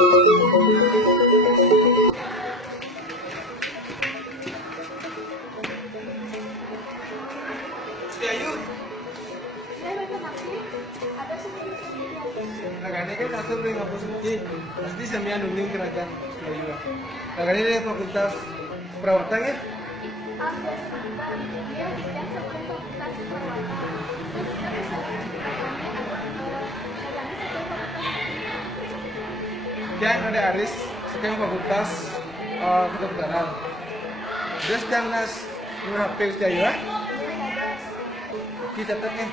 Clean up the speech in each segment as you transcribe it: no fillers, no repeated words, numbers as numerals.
Ayu. Nagani kan atur ring hapus muki. Pasti sampean nuning keragan Ayu. Nagani dari fakultas perawatan ya? Dan ada Aris sekarang fakultas kedokteran. Terus dan nas HP Ayu ya? Kita tetapnya.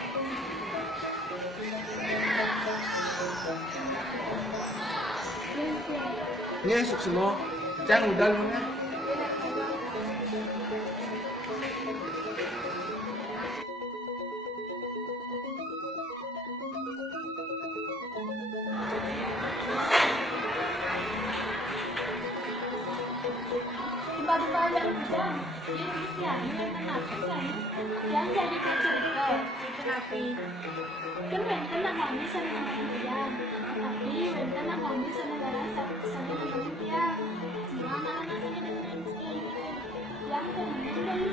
Ini suksimo, jangan udal mana. Tiba-tiba yang bilang, dia isiannya menakutkan, yang jadi cerita, tapi kan wenten nang kami sana dia, tapi wenten nang kami sana darah sana dia, semua anak-anak sana dengan dia yang temenin dari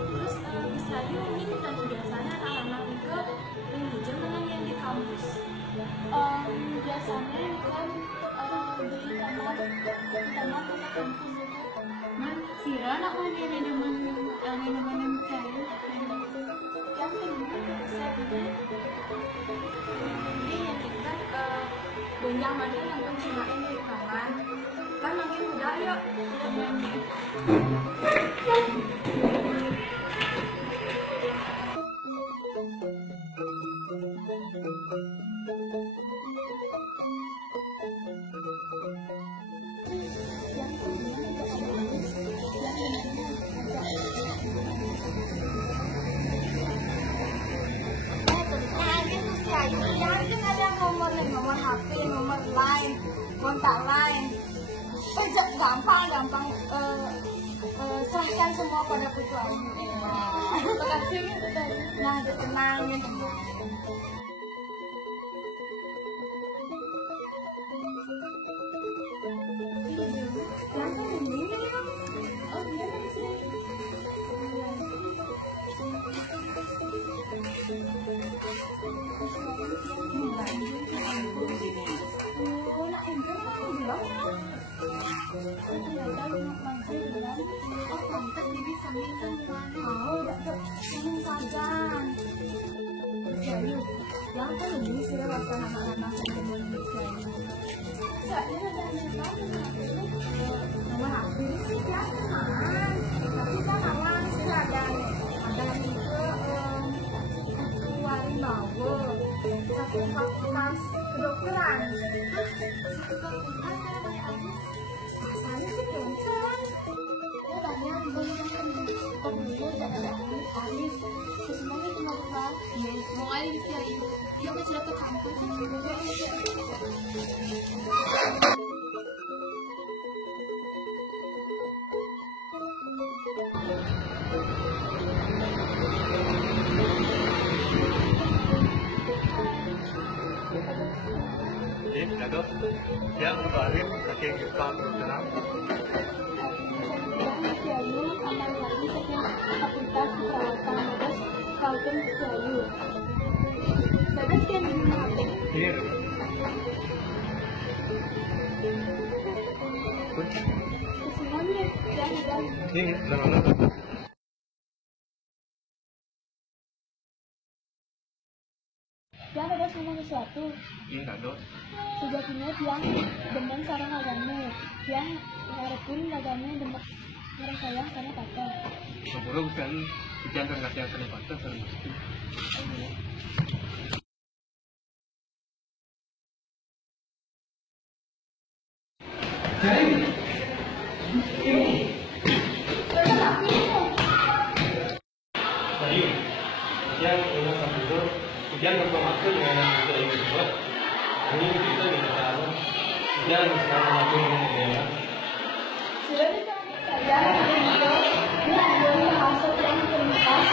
terus bisa ini dan biasanya anak-anak ke religion dengan yang di kampus. Biasanya kan di kamar kampus itu man siran aku ini teman yang cewek yang kedua saya ini yang kita gonjang mana yang penciuman di kamar kan makin muda ya nomor HP, nomor line, kontak line, gampang serahkan semua pada ketua umum. Terima kasih. Nah, tenang. Yang lebih sudah waktu anak-anak teman nomor HP sih ya teman, tapi kan awal sudah ada juga keluarin bawa satu fakultas kedokteran. Satu fakultas saya sih dokter. Ya banyak pemilih dan ada Aris. Semuanya cuma bukan. Mau aja bisa ini. Dia masih dapat kampus. Ini ada yang kemarin saking kita bergerak. Jayu akan lagi setiap fakultas perawatan terus Kaltem Jayu. Bagus kan di HP? Iya. Semuanya dan Ini lama-lama. yang ada ngomong sesuatu. Ini kado. Sejatinya yang demen sarang agama, yang ngarepin agama demen orang sayang karena kata. Sebelum kan hujan dan ngasih yang terlibat terus. Bayu, yang udah sampai hujan bermaksud dengan yang sudah ingin dibuat. Ini kita bisa tahu hujan sekarang mengatur dengan Sudah ditanya saya ini adalah masuk yang terlintas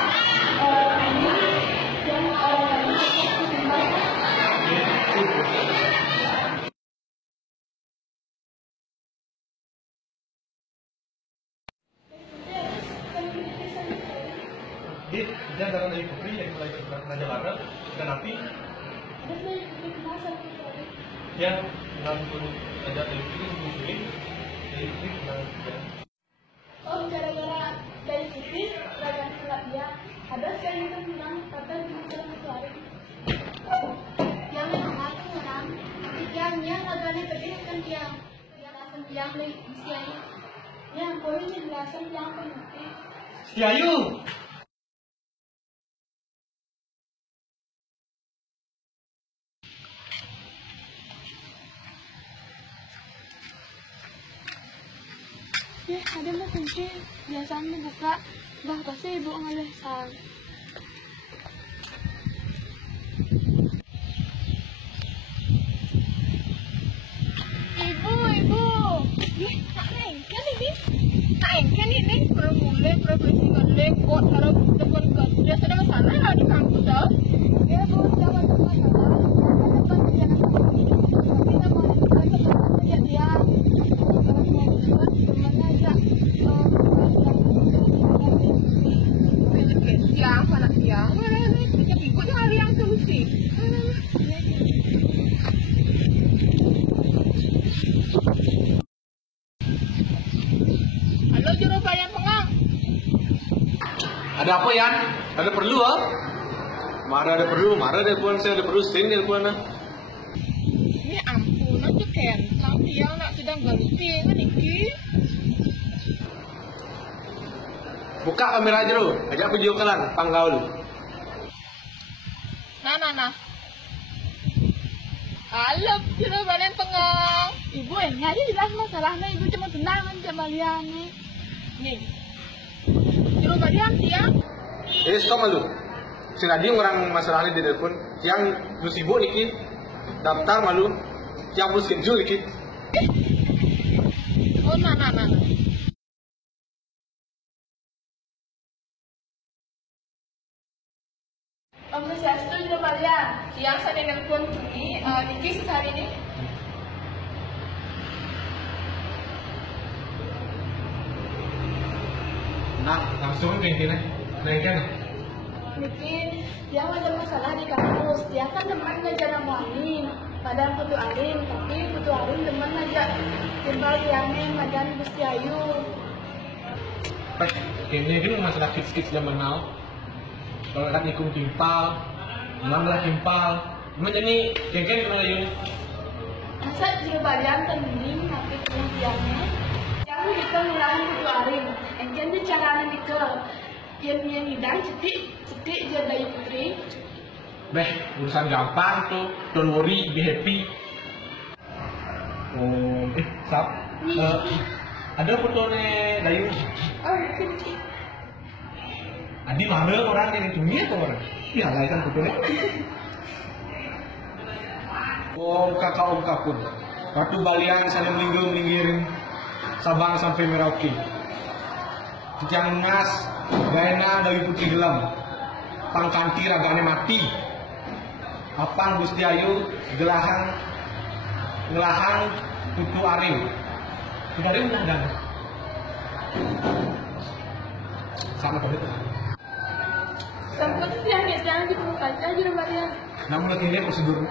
ini yang orang lain Raja Bara dan Api Ada saya yang kenal yang mengampun Raja dari Putri Putri dari Putri menang dia. Oh, gara-gara dari putih, kerajaan gelap dia. Ada sekali yang bilang, kata di dalam suara. Yang memang aku menang, yang agaknya tadi kan yang nih usianya. Yang boleh penjelasan yang penting. Setiayu! Ya, ada mau kunci. Biasanya buka. Bah, pasti ibu ngalih sang. Ibu. Tak engkan ini. Tak engkan ini. Profesi ngalih. Buat harap telepon kerja. Ada masalah di kampus dah. Ya, bu, jangan ada masalah. Ada kerjaan apa? Tapi nak mau kerja dia. Siang, anak siang. Jadi ikut hari yang solusi. Halo, juru bayan pengang. Ada apa Yan? Ada perlu ah? Marah ada perlu, marah ada puan saya ada perlu sini ada puan ah. Ini ampun, aja kentang dia nak sedang ganti kan iki. Buka kamera aja lu, ajak video kalan, panggau lu. Nah. Halo, juru bayan pengang. Ibu yang nyari jelas masalahnya, ibu cuma tenang aja malian nih. Nih, juru bayan dia. Stop lu. Sengaja orang masalahnya di telepon, yang lu sibuk niki, daftar malu, yang lu schedule niki. Oh, nah. Saya setuju kalian. Yang saya nelpon ini, Niki sehari ini. Nah, langsung pintinnya, naikkan. Niki, dia ada masalah di kampus. Dia kan teman ngajar nama Amin. Padahal Putu Alim, tapi Putu Alim teman aja. Timbal yang Madan Gusti Ayu. Kayaknya ini masalah kids zaman now. Kalau kat ikut timpal, malah timpal. Macam ni, kayaknya kalau you. Masa juru bayan tanding nanti pengajiannya. Yang kita ngulahin Putu Alim. Engkan dia caranya Nika. Yang hidang cetik dia dari putri. Beh, urusan gampang tuh. Don't worry, be happy. Oh, Sap. Ada foto nih Dayu. Oh, Niki. Adi mana orang yang dunia tuh orang? Iya, lahirkan fotonya. Om kakak pun. Waktu balian sana melinggirin Sabang sampai Merauke. Yang ngas, gaena dari putri gelam. Pangkanti ragane mati. Apang Gusti Ayu ngelahan Putu Arim. Putu Arim nanggang. Sama kau itu. Sempat yang jangan dibuka aja juru bayan. Namun lagi ini prosedur.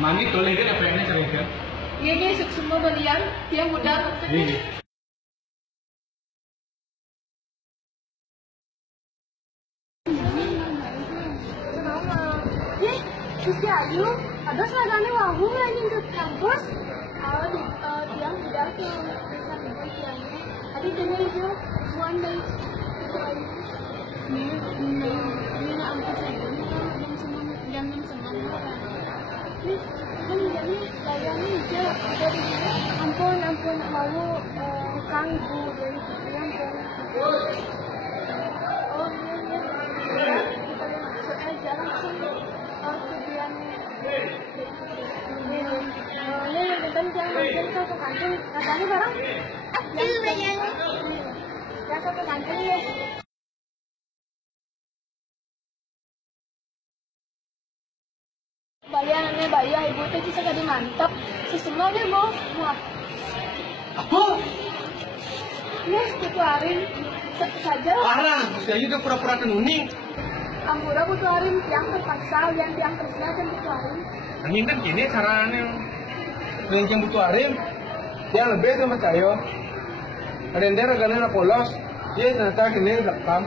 Mandi tolong kan apa yang cari kan? Iya, semua balian dia mudah. Iya. Gusti Ayu, ada seragamnya wahyu lagi ke kampus. Dia tidak ke pesan ibu siangnya. Tadi dengar itu one day. Ini nak angkat saya dan semua orang. Ini jadi layarnya aja dari ampun malu ganggu dari ampun. Oh iya. Kita masuk aja langsung. Ini bentar jangan mampir ke kantin. Katanya barang? Jangan ke kantin ya. Bayangannya bayar ibu tuh bisa jadi mantap. Semuanya mau muat. Apa? Yes, Putu Arim. Satu saja. Alah, si Ayu udah pura-pura kenuning. Ampura kutuarin tiang terpaksa, yang tiang tersinya dan kutuarin. Angin kan gini caranya. yang butuh arim, dia lebih sama cayo. Ada yang dia regalnya polos, dia ternyata kini belakang.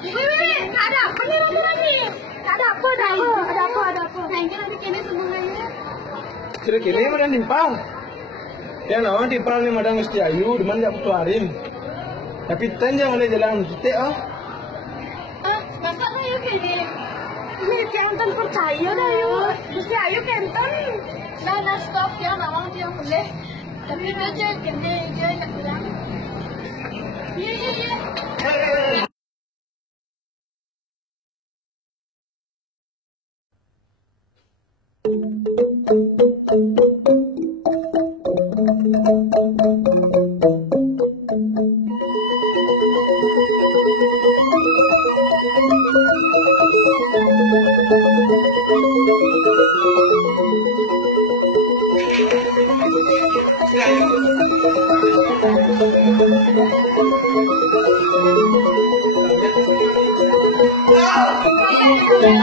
Nggak ada apa nih lagi? Nggak ada apa, ada apa. Nah, ini nanti kini semuanya. Cerita kini mana nimpal? Ya nawan di peran lima dang mesti ayu, di mana butuh arim. Tapi tan jangan ada jalan kita oh. Masa lah yuk ini? Ini kenten percaya dah yuk. Mesti ayu kenten. Nah, stop ya, nawang dia boleh. Tapi dia aja kene dia nak bilang. Iya.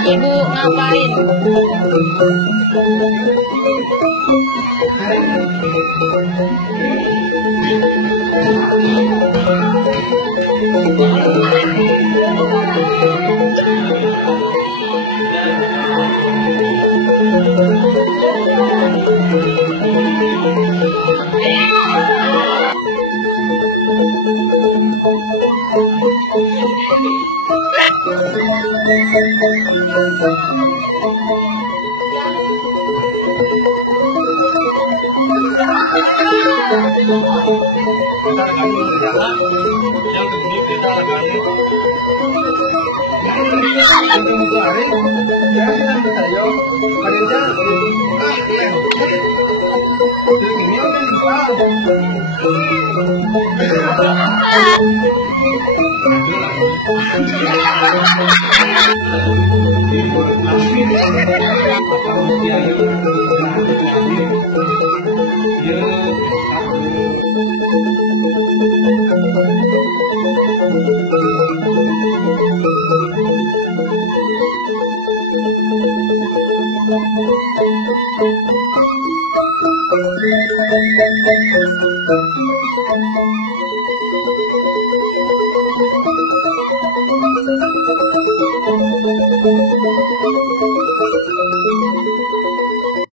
Ibu ngapain? Yang kenuning beda harganya. Yang butuh arim, dia yang cayo. Ada yang dia, cerita kini mana nimpal? Si Ayu Thank you.